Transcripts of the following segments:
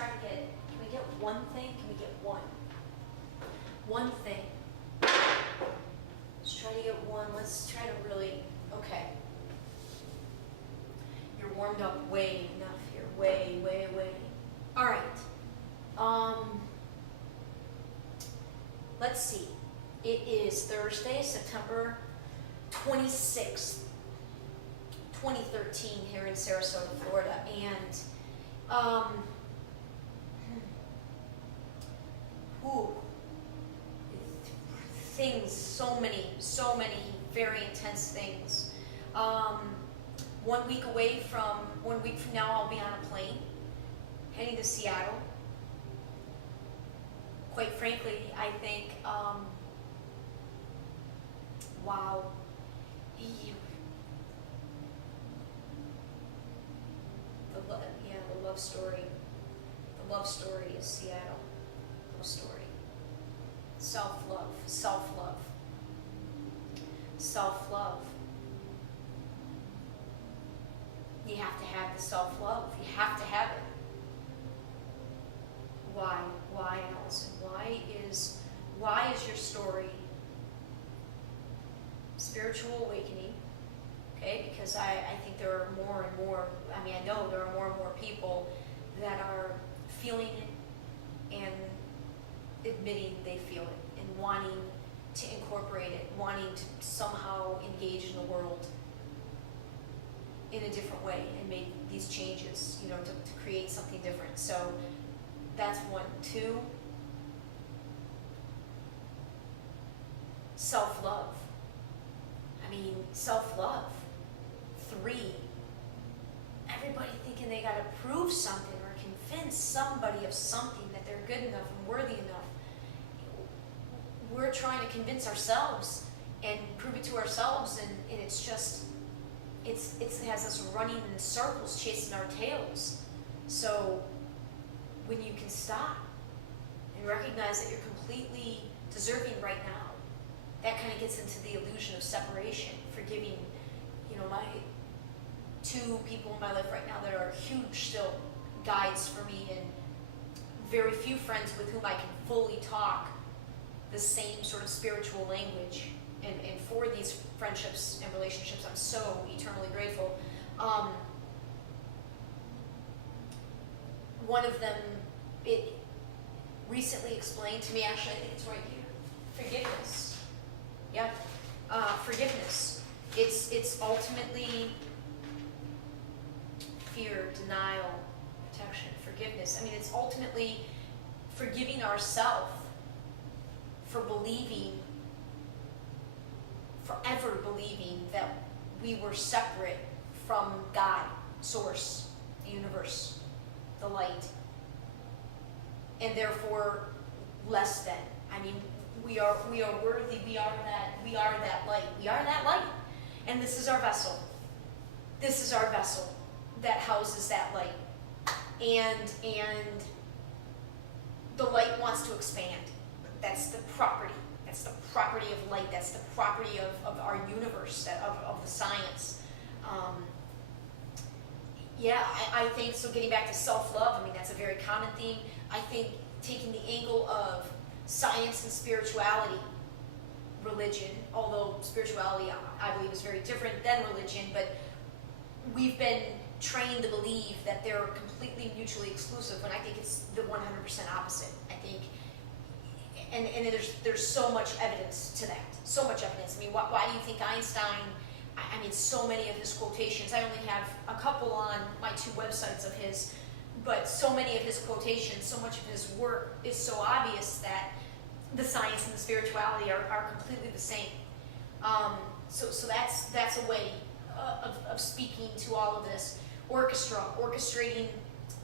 try to get, can we get one thing? Can we get one? One thing. Let's try to get one. Let's try to really, okay. You're warmed up way enough here. Way. All right. Let's see. It is Thursday, September 26th, 2013 here in Sarasota, Florida. And, things, so many very intense things. 1 week from now, I'll be on a plane heading to Seattle. Quite frankly, I think, wow. The love story. The love story is Seattle. Love story. Self-love. You have to have the self-love. You have to have it. Why, Alyson? Why is your story spiritual awakening? Okay, because I think there are more and more, I know there are more and more people that are feeling it and admitting they feel it and wanting to incorporate it, wanting to somehow engage in the world in a different way and make these changes, to create something different. So that's 1. 2, self-love. Self-love. 3, everybody thinking they got to prove something or convince somebody of something that they're good enough and worthy enough. We're trying to convince ourselves and prove it to ourselves, and it's just, it has us running in circles, chasing our tails. So when you can stop and recognize that you're completely deserving right now, that kind of gets into the illusion of separation, forgiving. My 2 people in my life right now that are huge still guides for me, and very few friends with whom I can fully talk the same sort of spiritual language. And for these friendships and relationships, I'm so eternally grateful. One of them, it recently explained to me, actually, I think it's right here, forgiveness. Yep, forgiveness. It's ultimately fear, denial, protection, forgiveness. It's ultimately forgiving ourselves for forever believing that we were separate from God, Source, the universe, the light, and therefore less than. We are worthy. We are that light. We are that light, and this is our vessel. This is our vessel that houses that light, and the light wants to expand. That's the property. That's the property of light. That's the property of our universe, of the science. I think, so getting back to self-love, that's a very common theme. I think taking the angle of science and spirituality, religion, although spirituality, I believe, is very different than religion, but we've been trained to believe that they're completely mutually exclusive, when I think it's the 100% opposite. I think, and there's so much evidence to that. So much evidence. Why do you think Einstein, so many of his quotations, I only have a couple on my 2 websites of his, but so many of his quotations, so much of his work is so obvious that the science and the spirituality are completely the same. So that's a way of speaking to all of this. Orchestrating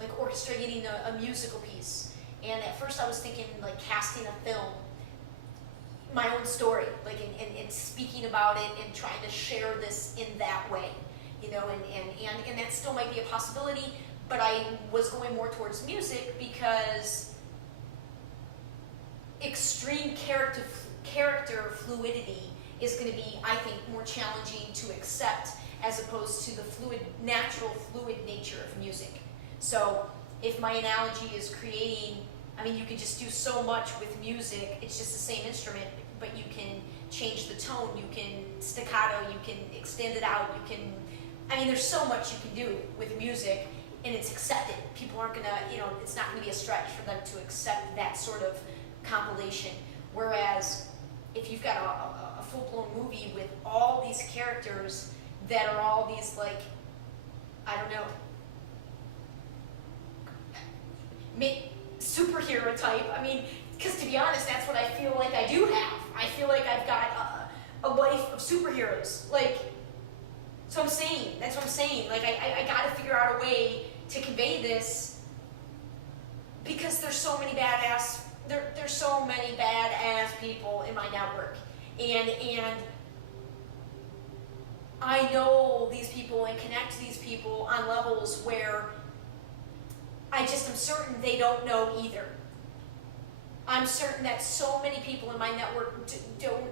a musical piece. And at first I was thinking casting a film, my own story, and speaking about it and trying to share this in that way, and that still might be a possibility, but I was going more towards music because extreme character fluidity is going to be, I think, more challenging to accept as opposed to the natural fluid nature of music. So if my analogy is creating, I mean, you can just do so much with music. It's just the same instrument, but you can change the tone, you can staccato, you can extend it out, you can, I mean, there's so much you can do with music, and it's accepted. People aren't gonna, it's not gonna be a stretch for them to accept that sort of compilation. Whereas, if you've got a full-blown movie with all these characters that are all these, like, I don't know, superhero type, I mean, because to be honest, that's what I feel like I do have. I feel like I've got a life of superheroes. Like, so I'm saying, that's what I'm saying. Like, I got to figure out a way to convey this because there's so many badass, there's so many badass people in my network. And I know these people and connect to these people on levels where I just am certain they don't know either. I'm certain that so many people in my network don't,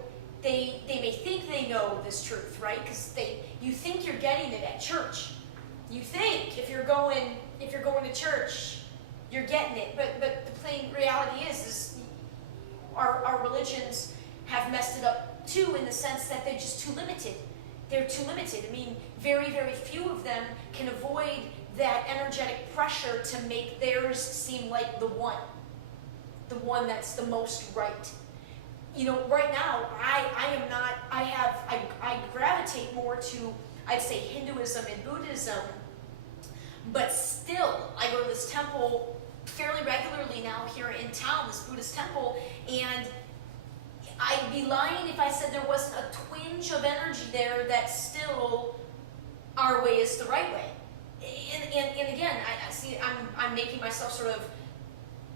they may think they know this truth, right? Because you think you're getting it at church. You think if you're going to church, you're getting it. But the plain reality is our religions have messed it up too, in the sense that they're just too limited. They're too limited. I mean, very, very few of them can avoid that energetic pressure to make theirs seem like the one that's the most right. Right now, I gravitate more to, I'd say, Hinduism and Buddhism, but still, I go to this temple fairly regularly now here in town, this Buddhist temple, and I'd be lying if I said there wasn't a twinge of energy there that still our way is the right way. And again, I see I'm making myself sort of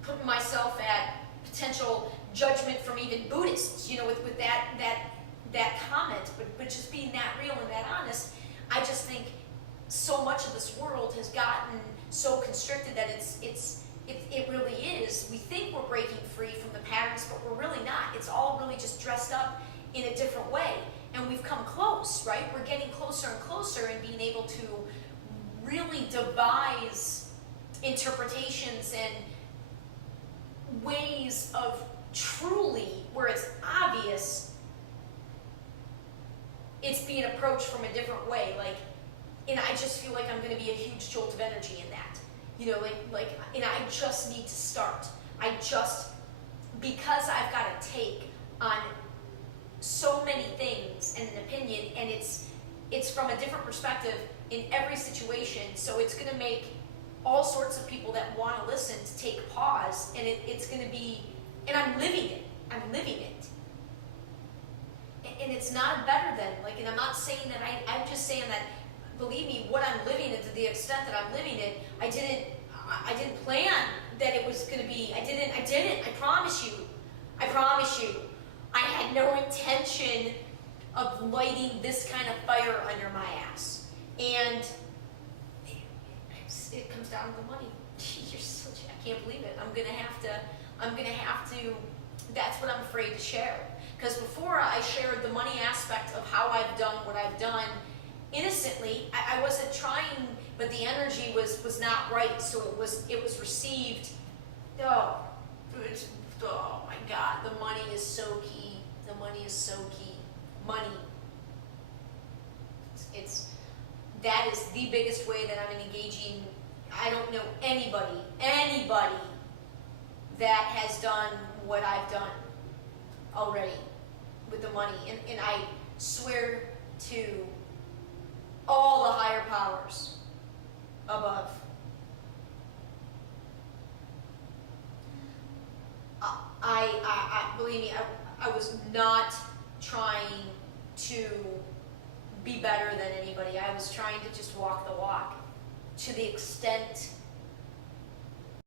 putting myself at potential judgment from even Buddhists, with that comment, but just being that real and that honest. I just think so much of this world has gotten so constricted that it really is. We think we're breaking free from the patterns, but we're really not. It's all really just dressed up in a different way. And we've come close, right? We're getting closer and closer and being able to really devise interpretations and ways of truly, where it's obvious, it's being approached from a different way. And I just feel like I'm going to be a huge jolt of energy in that. And I just need to start. Because I've got a take on so many things and an opinion, and it's from a different perspective in every situation, so it's going to make all sorts of people that want to listen to take pause, and it's going to be, and I'm living it. And it's not better than, and I'm not saying that, I'm just saying that, believe me, what I'm living it, to the extent that I'm living it, I didn't plan that it was going to be, I didn't, I promise you. I had no intention of lighting this kind of fire under my ass. And it comes down to the money. I can't believe it. I'm gonna have to, that's what I'm afraid to share. Because before I shared the money aspect of how I've done what I've done innocently, I wasn't trying, but the energy was not right, so it was received. Oh my God, the money is so key. Money. That is the biggest way that I'm engaging. I don't know anybody that has done what I've done already with the money. And I swear to all the higher powers above, I believe me, I was not trying to be better than anybody. I was trying to just walk the walk to the extent